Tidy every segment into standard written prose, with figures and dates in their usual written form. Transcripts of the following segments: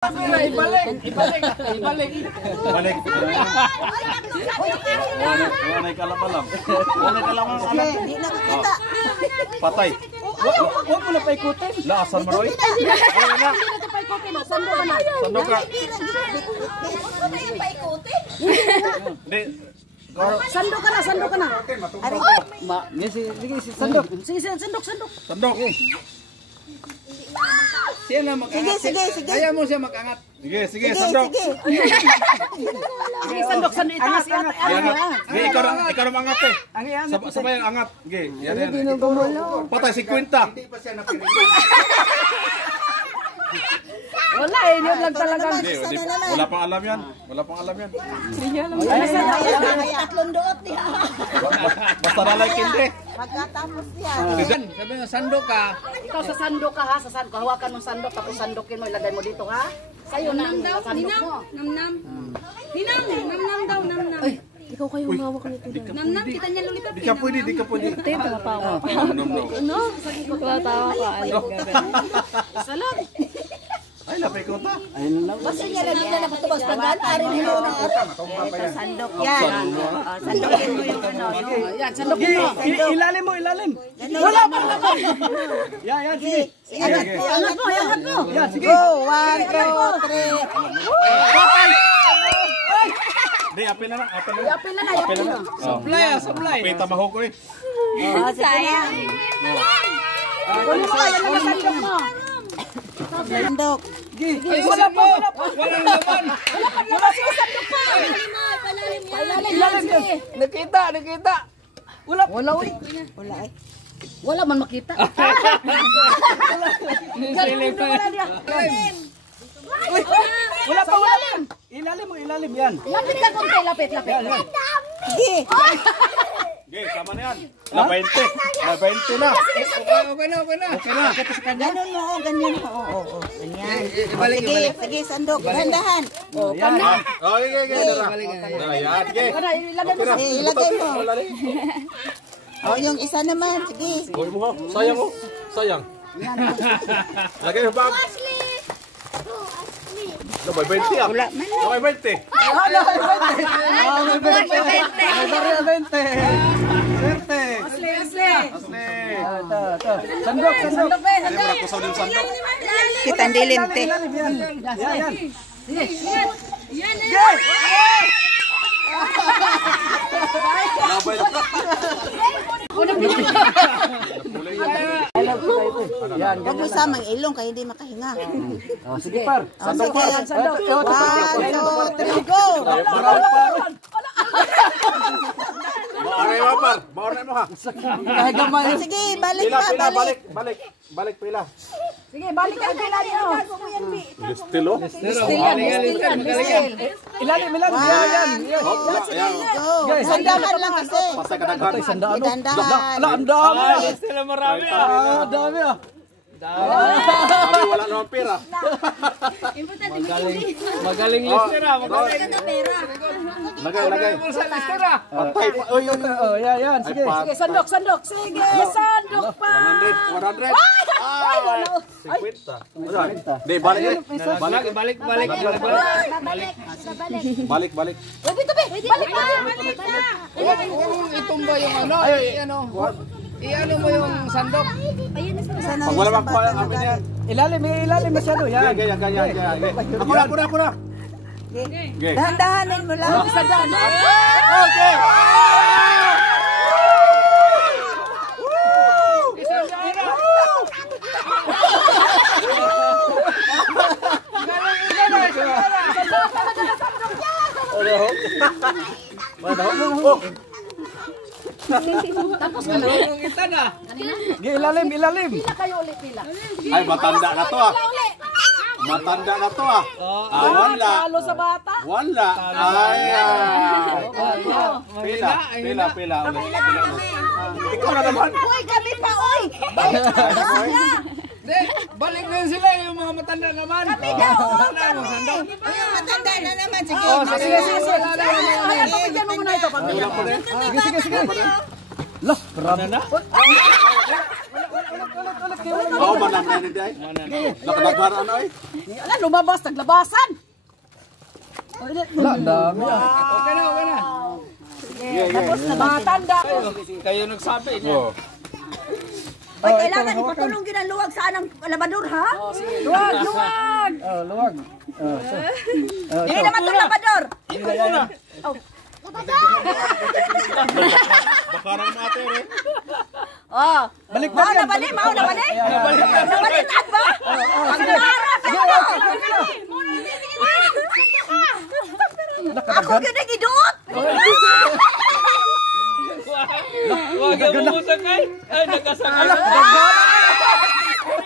Ibalik. Wanay kalam-alam. Patay. Huwag mo na paikutin. Laasan mo, Roy. Sando ka na. Sando ka. Sando ka na. Sige, sandok. Sandok. Siya na makangat. Sige. Ayaw mo siya makangat. Sige, sandok. Sige, sandok itaas. Sige, ikaw na mangat eh. Sabay ang angat. Sige, yan. Patay, 50. Hindi pa siya napiringgan. Wala yun lang talaga. Wala pang alam yan. Tatlong doot niya. Basta nalaikin eh. Pagkatapos yan. Sabi nga, sandok ka. Ikaw sa sandok ka ha, hawakan mong sandok tapos sandokin mo, ilagay mo dito ha. Sa'yo na ang sandok mo. Namnam. Ninang, namnam daw, namnam. Ikaw kayo humawak nito. Namnam, kita niya lulipat. Di ka pwede. Tita, tawa. No. Tawa ka. Salam. Ay, lapay ko ta. Basta niya lang na napatubas pagdaan. Arin mo na. Sandok yan. Sandokin mo yung ano. Yan, sandokin mo. Ilalim mo. Wala pa naman. Yan, sige. Angat mo. Yan, sige. Go, 1, 2, 3. Di, apil na. Yapin na. Supply. Pita maho ko eh. Sayang. Kunin mo yan ang sandok mo. Sandok. Wala pa. Walang laman. Sige, sandok pa. Ilalim yun. Nakita. Wala eh. Wala man makita. Wala pa. Ilalim yan. Lapit ka konti, lapit. Sige. Okay, sama na yan. La 20 na. Okay na. Ganyan mo. Ganyan. Sige, sandok. Dahan-dahan. Okay. Ayan, okay. Ilagay mo. Yung isa naman. Sige. Uy mo, sayang. Lagay mo bag. No, may 20 ah. May 20. Swerte. Asli. Sandok. Wala ko sa din sandok. Kita dilim, te. Yan. Yan. Labay lang. Yan, Huwag mo samang ilong kaya hindi makahinga. sige par. Sandok. 1, 2, 3, go! Bauray mo ha. Sige, balik pa. Balik pila. Sige, balik ka kay Lani. Listilo. Ilalim. Yan. Go. Sandahan lang kasi. Pasay ka daghan. Dandahan. Ang dami. Sila marami Dami. Kami wala naman pera. Magaling listera. Lagay. Patay pa. Yan. Sige. Sige, sandok. Sige, sandok pa. 100. 50. Di, balik. Balik. Dito, be. Balik pa. Itumba yung ano. Iano mo yung sandok. Pag wala bang kaya amin yan. Ilalim masyado. Yan. Ganyan. Ako na. Dahan-dahanin mo lang. Sandahan. Okay. Tapos ka na. Kita na. Ilalim. Pila kayo ulit pila. Ay, matanda na to ah. Wala. Talo sa bata. Wala. Ay. Pila ulit. Ikaw na naman. Uy, kami pa, uy. Balik na sila yung mga matanda naman. Kami daw. Sandok. Matanda na naman. Sige. Sige. Ayan, pabigyan mo muna ito. Sige. Lah, karami na. Oo, manam na yun ay. Nakadagara ano ay. Ala, lumabas, naglabasan. Wala, dami ah. Okay na. Tapos na matanda ko. Kayo nagsabi niya. Oo. Ay, kailangan ipatulong ang luwag sa anang labador, ha? Luwag, luwag. Oh, luwag. Hindi naman itong labador. Baka na naman ate eh. Oh. Balik Mau na balik? Nabalikan ba? Ang narap ito. Ako ginigidot. Huwag yung musakay. Ay, nagkasakay.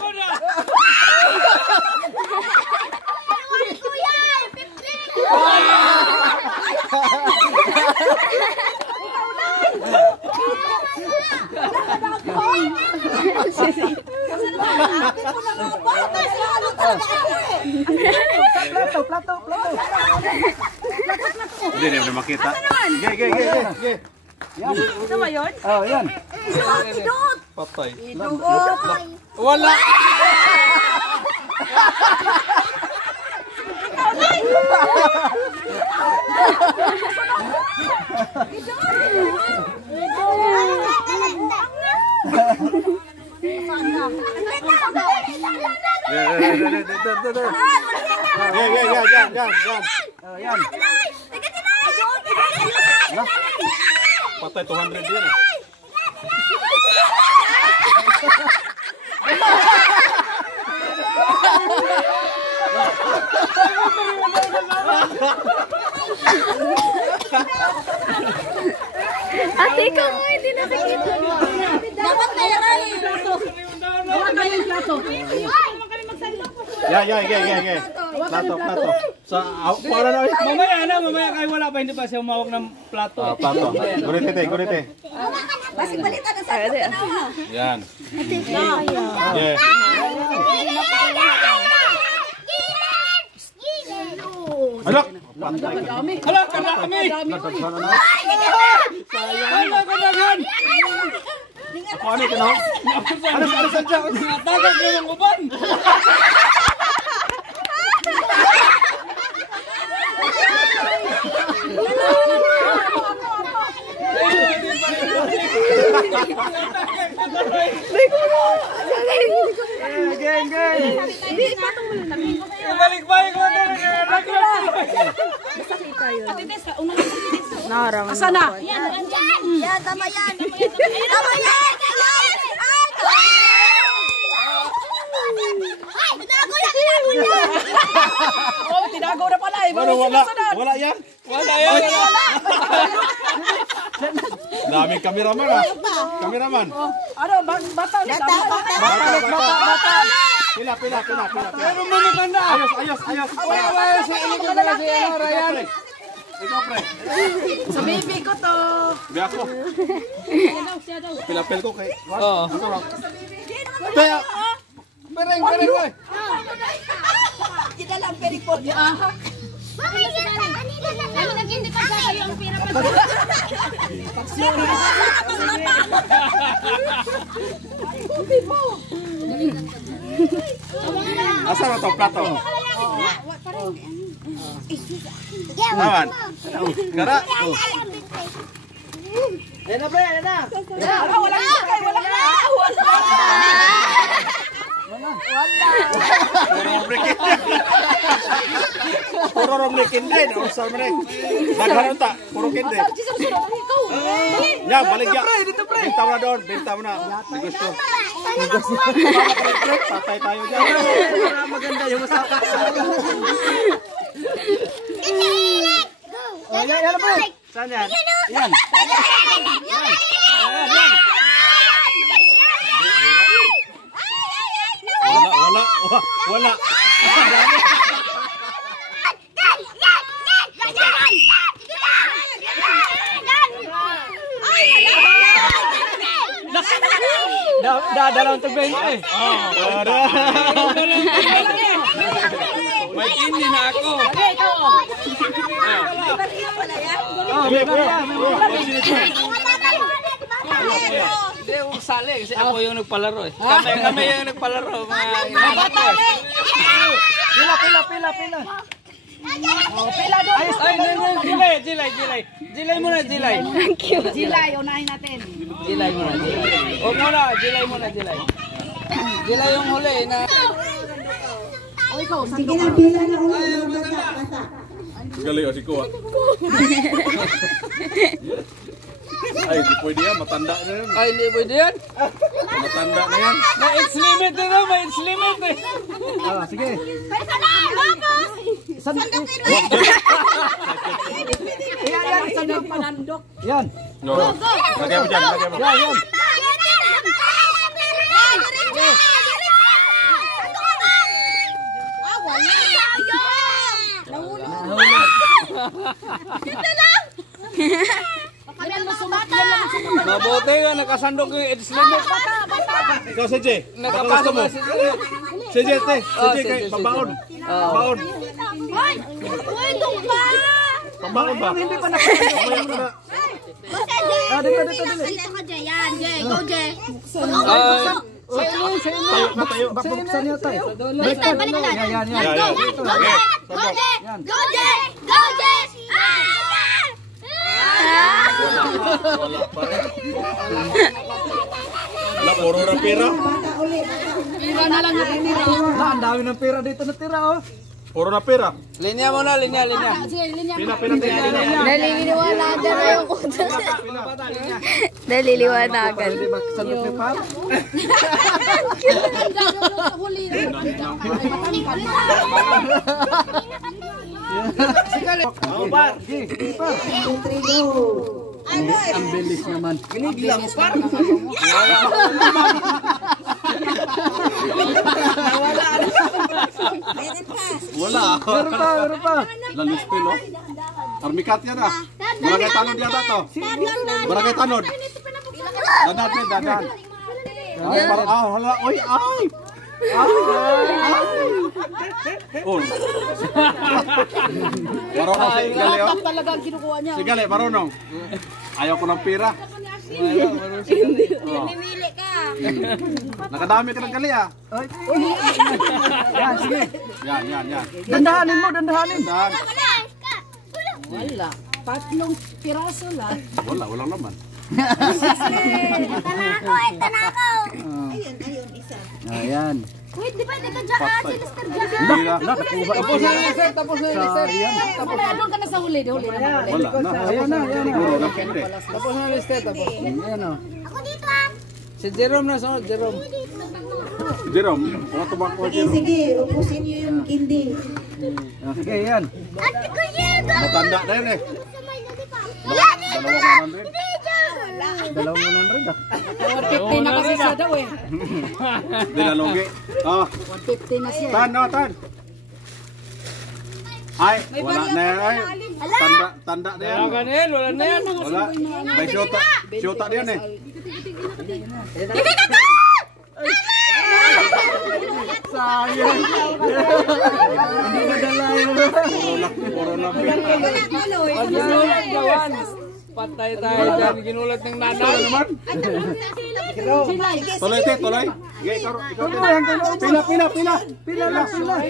Ko na. Plato. Hindi na makita. Ge. Ano ba yun? Oh, yan. Idot. Patay. Wala. Yan. Patay 200 yan eh. Ate, ikaw nga hindi nakikita. Dapat meron. Luwag kayo yung plato. Yeah. Plato. Sa para na eh. Mamaya kayo wala pa, hindi pa siya umawak ng plato. Ah, plato. Gurite. Basig balitan ang sakot na nawa. Yan. Yeah. Alak. Patay. Hala, karami! Hala, kadagan! Ako ano ito no? Ano sadya? Natagag mo ng uban! Balik mo na. Asa na? Yan, tama yan. Oh, tinago na pala eh. Ano wala yan. Wala yan! Daming kameraman ah. Kameraman. Ano, bata ulit. Bata. Pila. Pero manukanda! Ayos. Si Ryan! Ikaw pre. Sa baby ko to. Bi ako. Pilapil ko kay. Oo. Ako lang. Kaya. Pereng! Kita lang peripod. Ano naging dito sa kayo ang pira pa? Asa na to plato? Naman. Gara. Wala sakay, wala. Puro romlik din. Unsa man ni? Daghan ta. Puro kinde. Ya, balik ya. Benta mo na doon. Benta mo na. Negosyo. Patay tayo dyan. Maganda yung masaka. Oh, yan po. Saan yan? Yan. Wala. Dadalawang tagbayin mo eh. May hindi na ako. Oh, may Hindi ako sali kasi ako yung nagpalaro eh. Kami yung nagpalaro. Mga bata Pila. Oh, pila doon. Ay, Jilay. Jilay muna, Jilay. Jilay, unahin natin. Jilay muna. Huwag muna, Jilay muna. Jilay yung huli na... O ikaw, Sige na, pila na ulit. Bata. Galing si Kuya. Ay, di pwede yan. Matanda na yan. Ay, hindi pwede yan. Matanda na yan. May age limit na, may age limit eh. Sige. sandok panandok. Yan. No. Lagay mo dyan. Yan. Mabuti nga, nakasandok yung age limit. Ikaw, CJ. Nakapasok mo. CJ, kay pabaon. Pabaon. Pabaon ba? Hindi pa nakakita. Dito ka, Jay. Yan, Jay. Go, Jay. Tayo. Buksan niyo tayo. Baliktad. Yan. Go, Jay. Go, Jay. Go, Jay. Go, Jay. Wala pa rin. Wala, puro na pera. Bata ulit. Ang dami ng pera dito natira oh. Puro na pera. Linya muna, linya. Pila. Naliliwanagan na yung kuto. Naliliwanagan. Hindi ba sandok ni Pam? Ang bilis naman. Wala. Meron pa. Lalis pilo. Armikat yan ah. Barangay Tanod yan to. Barangay Tanod. Dadan. Ay, parang, hala. Uy, ay. Oh. Marunong si Gali oh. Talaga ang kinukuha niya. Si Gali, marunong. Ayaw ko ng pira. Namimili ka. Nakadami ka ng Gali ah. Yan, sige. Yan. Dandahanin mo. Dan. Wala. 3 piraso lang. Walang laman. Ayan. Wait, di ba dito dyan? Si Lister dyan. Tapos na yung Lister. Doon ka na sa huli. Wala na. Ayan na. Siguro na hindi. Tapos na yung Lister. Ayan oh. Ako dito ah. Si Jerome na sunod, Jerome. Jerome, mga tubako Jerome. Sige, upusin niyo yung kindi. Sige, yan. Ate ko yan. Matanda na yun eh. Dalawang 100 ah. 150 na kasi siya daw eh. Dinalugi. Oh, 150 na siya. tan. Ay, wala na yan ay. Tanda na yan. Wala na yan. Wala. May syota na yan eh. Sayang. Hindi na dala yun. Puro na pera. Pag ginulat gawan. Patay tayo dyan. Ginulat ng nanay. Naman. Tuloy. Ikaw. Pila.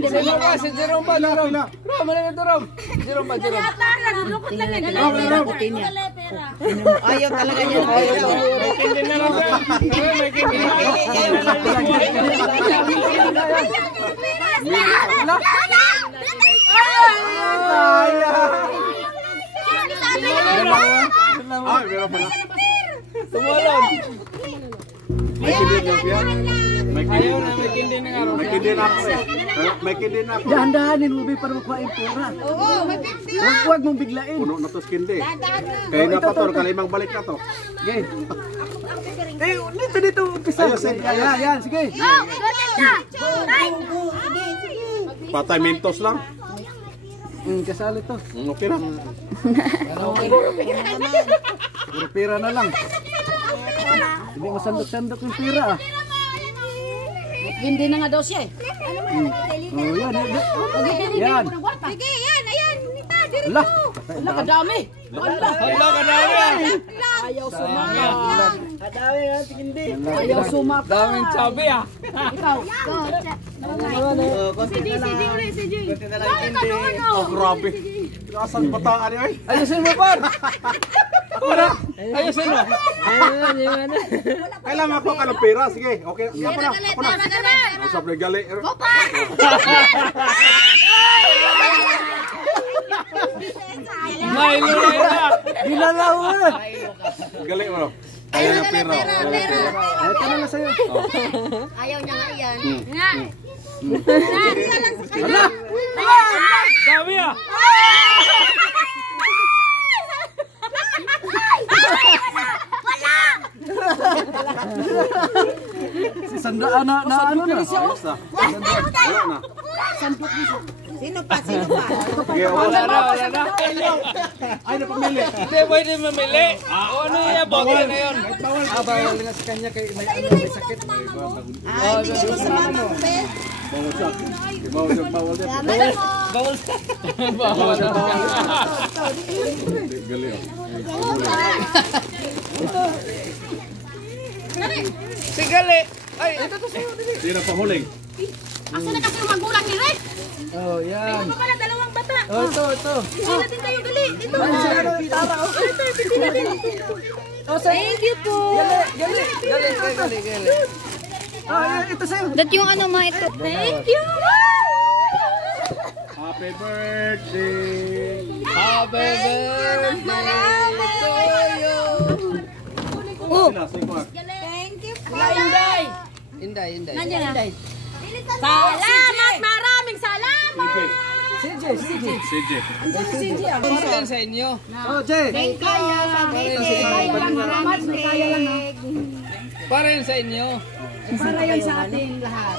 Sino ba? Si Jerome ba? Rom, malay ito Rom. Jerome ba? Lukot lang yan. Ayaw talaga niya. May kindi na lang. May kindi na Ay, meron pala. Tumalon. May kindi na yan. Ayaw na, may kindi na nga. May kindi na ako eh. May kindi na ako. Dahan-dahanin mo para makuha yung pera. Huwag mong biglain. Puno na to kindi. Kaya na pa to, kalimang balik na to. Sige. Dito umpisa. Yan, sige. Patay mintos lang. Kasali to. Okay na. Puro pera na lang. Hindi masandok-sandok yung pera ah. Hindi na nga daw siya eh. Oh, yan. Yan. Sige, yan. Ayan. Nita, dito. Ala. Wala kadami. Hala ka na yan. Ayaw sumakat. Ayaw sumakat. Daming sabi ah. Ikaw. Oh, grabe. Asan bataan ay? Ayusin mo, par. Para. Ayusin mo. Kailangan ako ka ng pera. Sige, okay. Ako na. Usap na gali. May lula. Ginalaw eh. Gali mo. Kaya ng pera. Ito na lang sa'yo. Ayaw niya nga yan. Hala! Sabi ah. Si Sandra na ano na. Ayos na. Wala na. Sino pa? Sino pa? Sige, Wala wala na, na. wala na. Ay, napamili. Hindi pwede mamili. O ano yan, bawal na yun. Bawal nga sa kanya kay may sakit. Ay, hindi ko sa mama ko, Ben. Bawal siya. Bawal siya. Bawal siya. Bawal. Bawal. Gali oh. Sigali. Ay, Hindi na pahuling. Asa na kasi yung magulang ni Rick? Oh, yan. Ano pala, dalawang bata. Oh, ito. Hindi natin tayo gali. Ito. Thank you po. gali. Ah, ito sa'yo. Dat yung ano ma ito. Thank you. Happy birthday. Happy birthday to you. Sila, sige ko. Thank you po. Inday. Inday. Nandiyan na. Salamat, maraming salamat. CJ. Para sa inyo. Oh, Jay. Thank you sa birthday. Maraming cake. Para yun sa inyo. Para yan sa ating lahat.